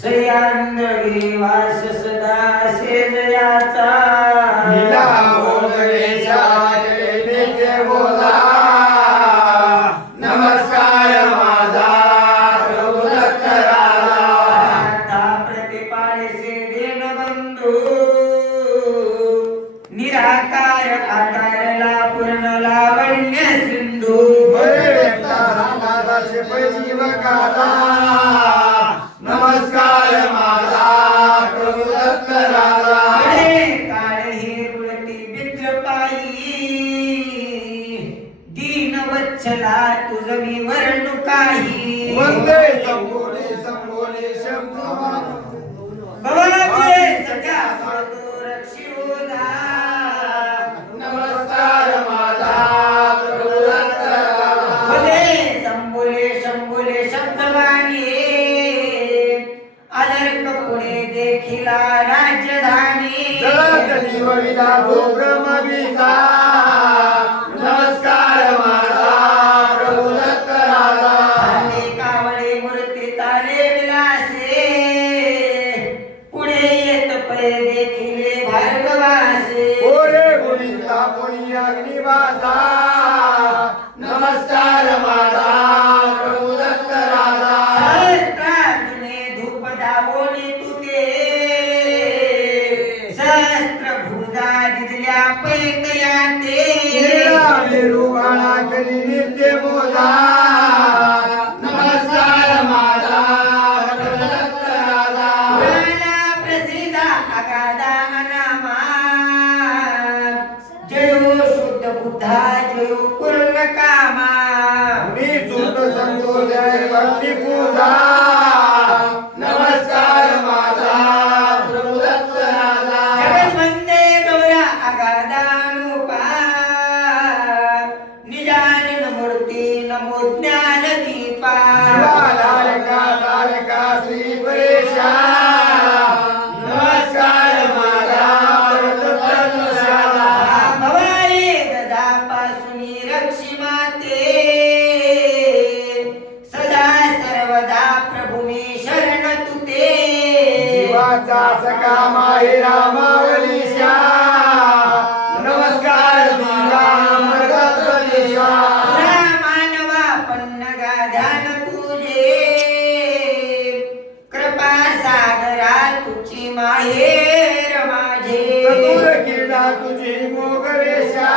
सह्याद्रीवास सदा शेजयाचा लीला ओगळेच्या नित्य बोला नमस्कार माझा प्रभू दत्तराला आता प्रतिपाळसे दीनबंधू निराकार आकारला पूर्ण लावण्य सिंधू बरे व्यक्ता रामादासे पैजीवकाला नमस्कार माझा प्रभू दत्तराला काळे हिरवळती बिद्रपायी दीनवत्सला तुझ मी वर्णू काही वंदे संबोले संबोले शब्द भवाने सजा मातो रक्षिवोदा नमस्कार माझा प्रभू दत्तराला भले संबोले शंभोले शब्दवाणी आदर्क पुणे देखिला राजधानी जळकली वविला भोगमविता नमस्कार माझा प्रभू दत्तराला आले कावडे मूर्ती ताले विलासे पुढे येत पै देखिले भार्गवासे ओरे मुनिता कोणी अग्निवासा नमस्कार माझा प्रभू दत्तराला सहस्त्रार्जुने धूप दावोनी तुते सहस्त्र भुजा दिसल्या पैकया ते निरुबाणा करी नित्य बोला नमस्कार माझा प्रभू दत्तराला पुराणा प्रसिद्ध अगाधा अनामा जयो शुद्ध बुद्धा जयो पूर्ण कामा मी सुत संतोषय भक्ती पूजा नमस्कार माझा प्रभू दत्तराला जगन्वंदे गौरा अगाधानुपा निजानन मूर्ती नमो ज्ञान दीपा शिवालालका लालका श्री परेशा नमस्कार माझा प्रभू दत्तराला भवानी ददापासूनी रक्षी माते सदा सर्वदा प्रभु मी शरण तुते जीवाचा सखा माहे रामावलीशा नमस्कार दिला मर्गत्वदेशा मानवा पन्नगा ध्यान तुझे कृपा सागरा तुझी माहेर माझे चतुर क्रीडा तुझी मोगरेशा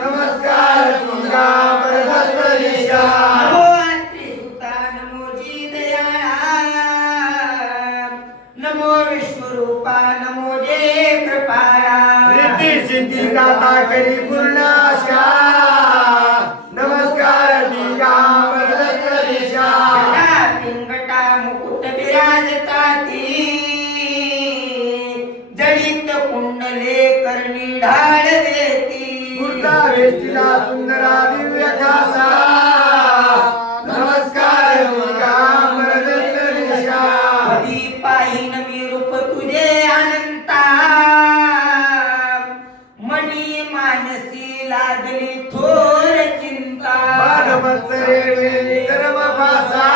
नमस्कार दिला मर्गत्वदेशा नमो त्रिसुता नमो जी दयाळा नमो विश्वरूपा नमो जे कृपाळा रिद्धी सिद्धी गाता करी पूर्ण आशा नमस्कार दिला मर्गत्वदेशा घटा पिंगटा मुकुट विराजता ती जडित कुंडले करणी ढाळ देती स्फुरता वेष्टीला सुंदरा दिव्य खासा नमस्कार दिगंबर दत्तदेशा कधी पाहिन मी रूप तुझे अनंता मनी मानसी लागली थोर चिंता बाणवत्सरे वेळी कर्म पासा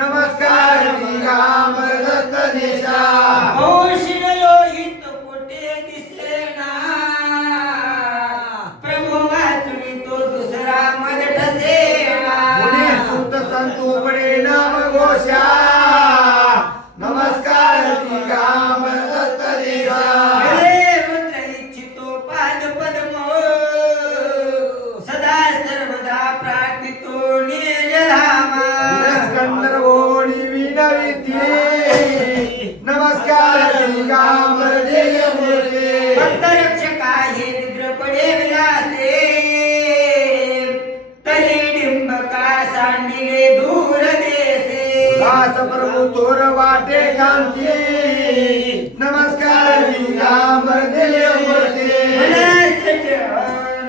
नमस्कार दिगंबर दत्तदेशा औषध लोहित कोटे दिसेना प्रभू वाचुनी तो दुसरा मज ठसेना मुनी सुत संतोपणे नाम घोषा नमस्कार दिगंबर दत्तदेशा हरे रुद्र इच्छितो पाद पद्म सदा सर्वदा प्रार्थितो निजधामा स्कंदर्वोणी विनविते नमस्कार दिगंबर देवमूर्ते भक्तरक्षका हे निद्रपडे विलासे तरी डिंबका सांडिले दूर देसे दास प्रभू थोर वाटे कांती नमस्कार दिगंबर देवमूर्ते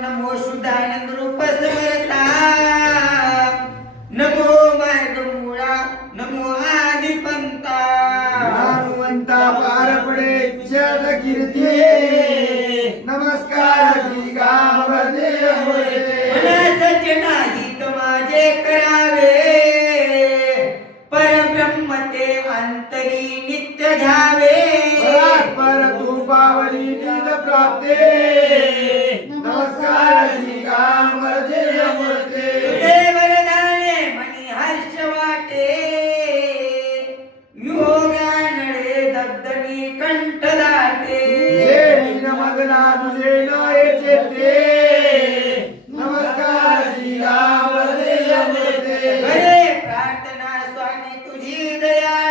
नमो शुद्धानंद रूप समर्था नमो मार्ग मुळा नमो आदिपंता ज्ञानवंता पार पडे जल कीर्ती नमस्कार दिगंबर देवमूर्ते सज्जना हित माझे करावे अंतरी नित्य घ्यावे पर तू पावली निज प्राप्ते नमस्कार दिगंबरे मूर्ते तुझे वरदाने मनी हर्ष वाटे योगा नळे दद्दनी कंठ दाटे मगना तुझे नाये चेते नमस्कार दिगंबरे मूर्ते करे प्रार्थना स्वामी तुझी दयाळा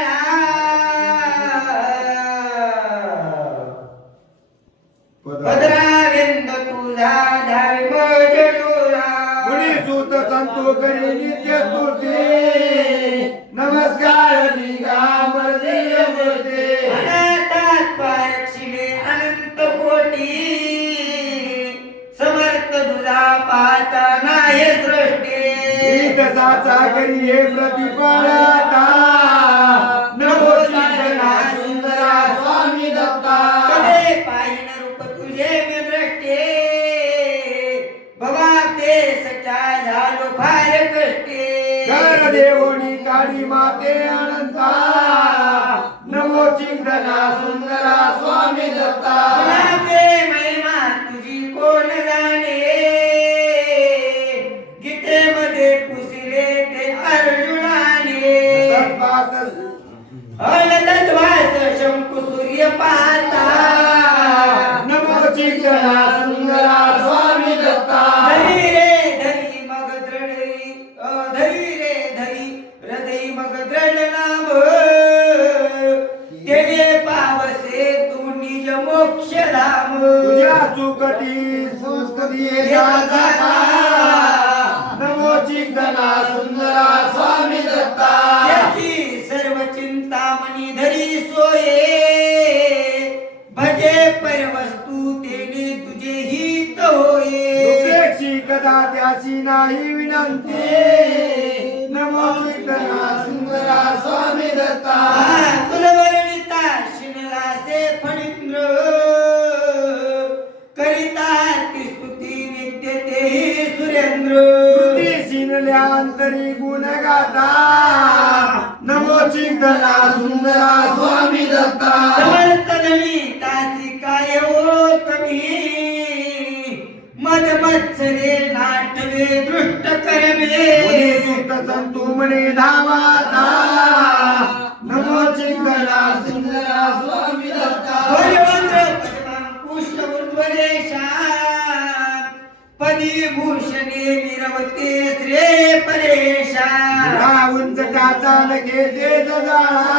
पदराविंद तुझा धर्म जडोळा मुनी सूत संतो करी नित्य स्तुती नमस्कार दिगंबरे मूर्ते अनंतात पारक्षिले अनंत कोटी समर्थ तुझा पाहता नाही सृष्टी साचा करी हे प्रतिपाळता नमो श्रीधरा सुंदरा स्वामी दत्ता कधे पाहिन रूप तुझे मी दृष्टे भवा ते सचा झालो फार कष्टे घर देवोनी काळी माते अनंता नमो श्रीधरा सुंदरा स्वामी दत्ता गुणाचे महिमा तुझी कोण जाणे गीतेमध्ये पुसले ते अर्जुनाने अलतद्वास शंकु सूर्य पाहता नमो श्रीधरा सुंदरा स्वामी दत्ता धरी रे धरी मग द्रढी धरी रे धरी हृदय मग दृढ नाम तेने पावसे तू निज मोक्ष धाम तुझ्या चुकटी संस्कृती नमो श्रीधरा सुंदरा स्वामी दत्ता त्याची सर्व चिंतामणी धरी सोये भजे परवस्तू तेने तुझे हित होये उपेक्षी कदा त्याची नाही विनंती नमो श्रीधरा सुंदरा स्वामी दत्ता कुलवर्णिता शिनलासे फणींद्र करिता ती स्तुती नित्य तेही सुरेंद्र शिनल्यान्तरी गुण गाता नमो श्रीधरा सुंदरा स्वामी दत्ता समर्थ धनी तासी काय हो कमी मद मत्सरे नाटवे दृष्ट करमे मुनी सुत संतु म्हणे धावाता नमो श्रीधरा सुंदरा स्वामी दत्ता भजवंद्र पद्मांकुश उर्ध्वदेशा पदी भूषणे निरवते श्रे परेशा उंच टाचा लगे ते जगाळा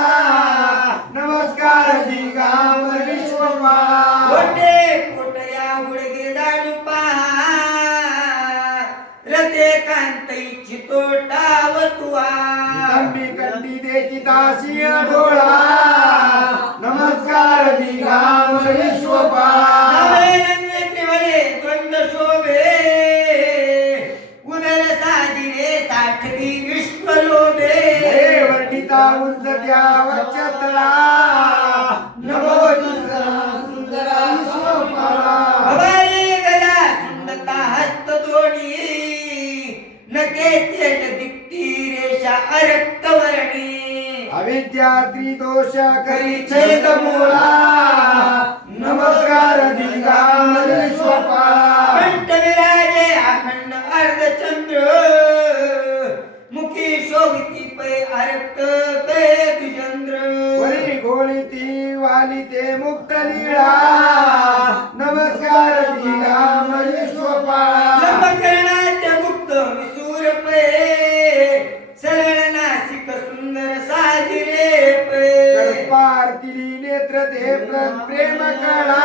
नमस्कार दिगंबर विश्वपा कोटे कोटया गुडगे दाणू पहा रते कांत इच्छितो टाव तुआ कंडी कंडी देची ताशी डोळा नमस्कार दिगंबर विश्वपा नवे नवे त्रिवळे द्वंद शोभे उदर साजिरे साठवी विश्वलोभे हे वर्णिता उंच त्या वक्षस्थळा नमो सुंदरा विश्वपा भवानी गदा सुंदता हस्त दोणी नके तेज दिक्ती रेषा अरक्तवर्णी अविद्या त्रिदोष करी छेद मूळा नमस्कार दिगंबर विश्वपा कंठ विराजे अखंड अर्धचंद्र मुखी शोभिती पै अरक्त पै द्विचंद्र वरी गोळीती वाली ते मुक्त लीळा नमस्कार दिगंबर विश्वपा लंबकरणाचे मुक्त विसूर पै सरळ नासिक सुंदर साजिरे पै पार्थिली नेत्र ते प्रेम कळा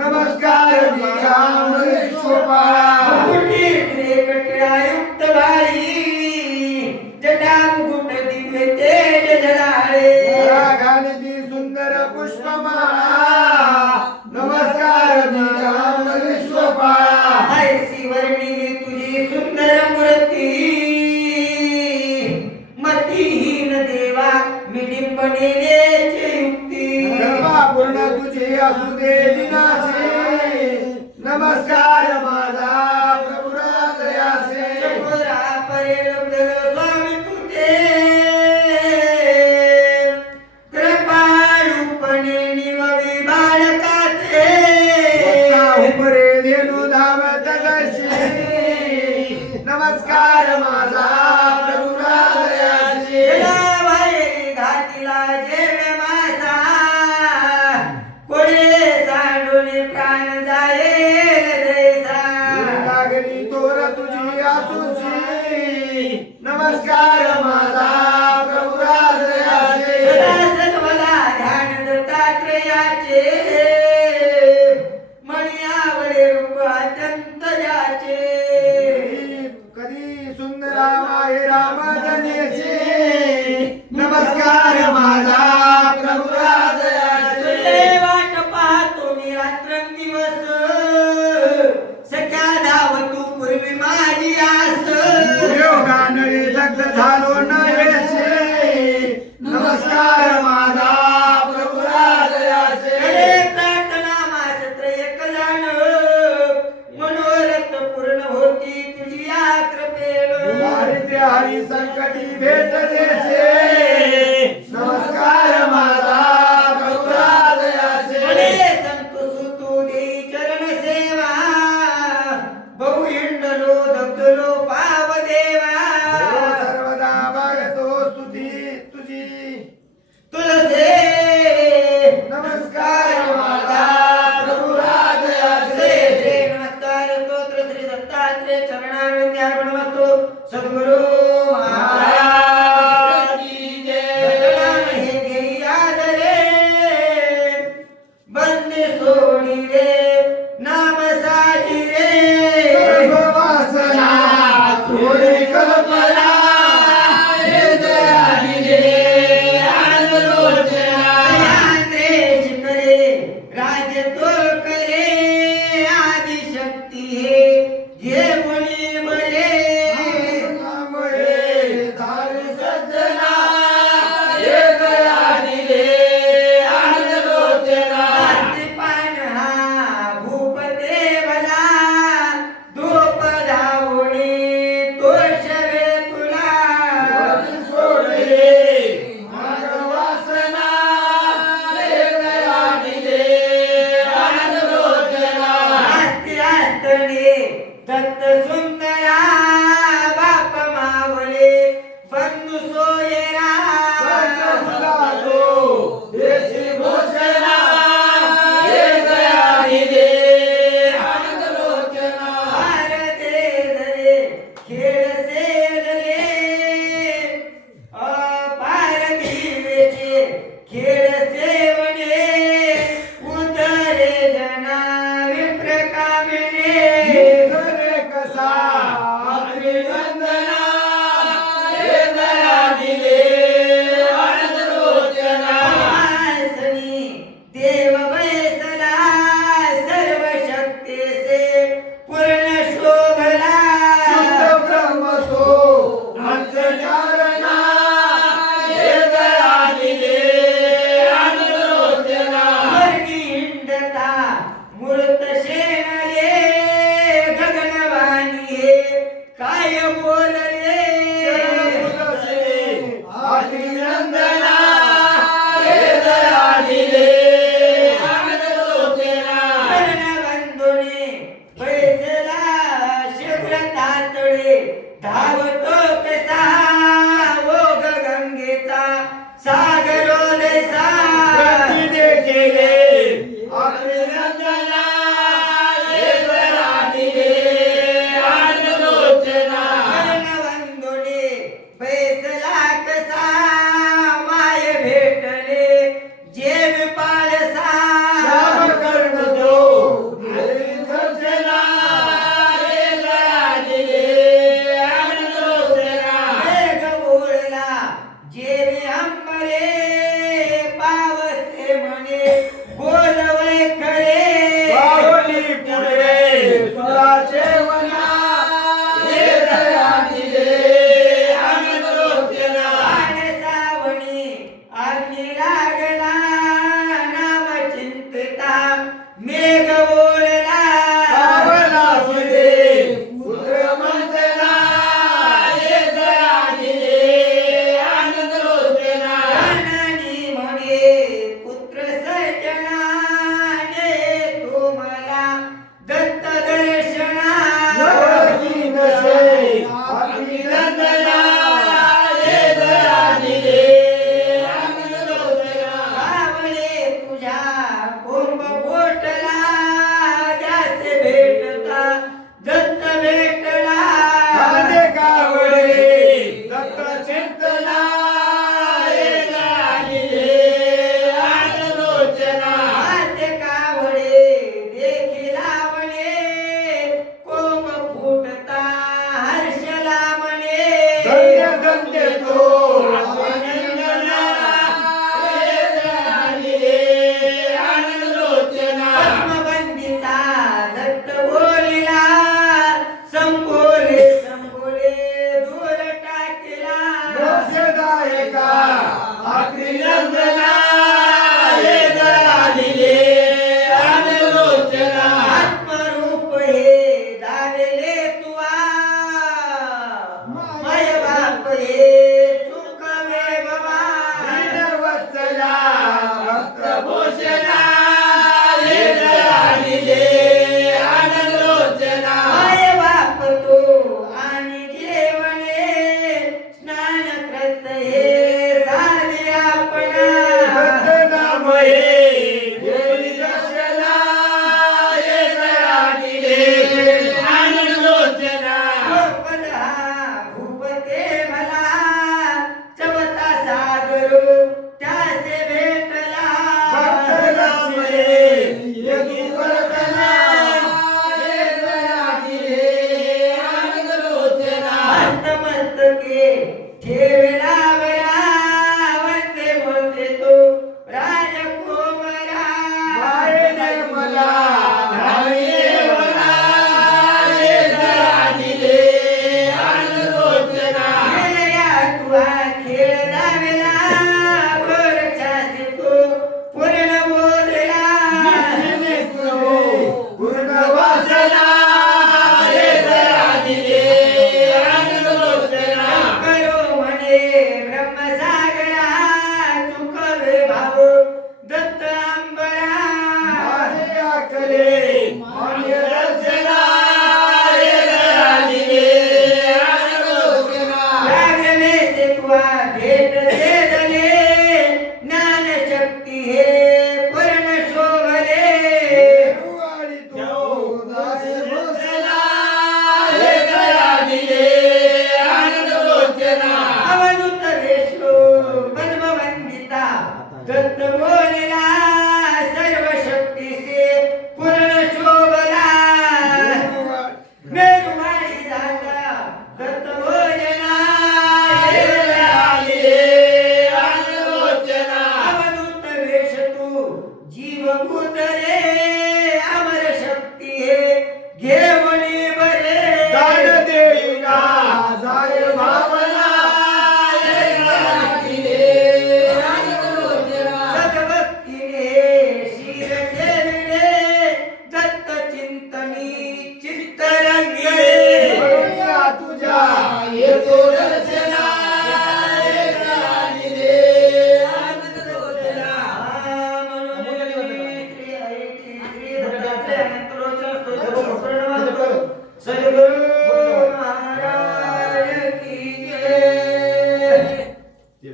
नमस्कार दिगंबर विश्वपा मुकुटी रेखटयुक्त बाळी जटा मुकुट दिव्य तेज झळाळे घालती सुंदर पुष्पमाळा नमस्कार दिगंबर विश्वपा ऐसी वर्णिली तुझी सुंदर मूर्ती मतिहीन देवा मिडिंबनेचे युक्ती पूर्ण तुझे असू दे दिनाचे नमस्कार माझा प्रभु हृदयाचे चकोरा परेल स्वामी तुझे भेट देसे नमस्कार माझा प्रभुराजयाचे म्हणे संतोषु तू देई चरण सेवा बहु हिंडलो दब्दलो पाव देवा सर्वदा बघतो स्तुती तुझी तुलसे नमस्कार माझा प्रभुराजयाचे श्री नमस्कार स्तोत्र श्री दत्तात्रेय चरणारविंदार्पणमस्तु सद्गुरु महाराज की जय नाम हे घेई आदरे बंदी सोडी रे नाम साजी रे सर्ववासना थोडी कल्पना हे दयाळी रे आनंदलोचना आंध्रेश करे राज्य तोल करे आदिशक्ती हे घे मुनी बळे नामुळे धारी सज्जना हे दयाळी रे आनंदलोचना पान हा भूपदेवला धूप धावणी तोषवे तुला सोडले मानवासना हे दयाळी रे आनंदलोचना आस्ती आस्तणे दत्त सुंदरा बाप मावळे बंधू सोयरा सर्वभूतातो देशी भूषणा हे दयाळी रे आनंदलोचना भारते धरे खेळ सेलरे अपार दिवेचे खेळ सेवणे उतरे जना विप्रकामिने खरे कसा अभिनंदना हे दयाळी रे आनंदलोचना आसनी देव बैसला सर्व शक्तीचे पूर्ण शोभला शुद्ध ब्रह्म तो अंतर्धारणा हे दयाळी रे आनंदलोचना स्वर्गी हिंडता मूर्त शेणले गगनवाणी हे काय बोलले अभिनंदना हे दयाळी रे आनंदलोचना कर्णबंधुने बैसला शीघ्र तातडे धावतो कसा ओघ गंगेचा सागरोदयसा प्रतिने केले अभिनंदना हे दयाळी रे आनंदलोचना कर्णबंधुने बैसला कसा माय भेटले जेव पाळसा श्याम कर्ण तो हरी सर्जना हे दयाळी रे आनंदलोचना मेघ ओढला जेवी अंबरे पावसे म्हणे बोलवळे खरे बाहुली पुढे सुराचे वना हे दयाळी रे आनंदलोचना सावणी अग्नी लागला नाम चिंतता मेघ ओढला पावला सुरे पुत्र मंथना हे दयाळी रे आनंदलोचना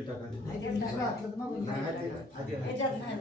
टाका. नाही, ते दुसरं हातलं तर मग नाही, हाती- आधी- याच्यात नाही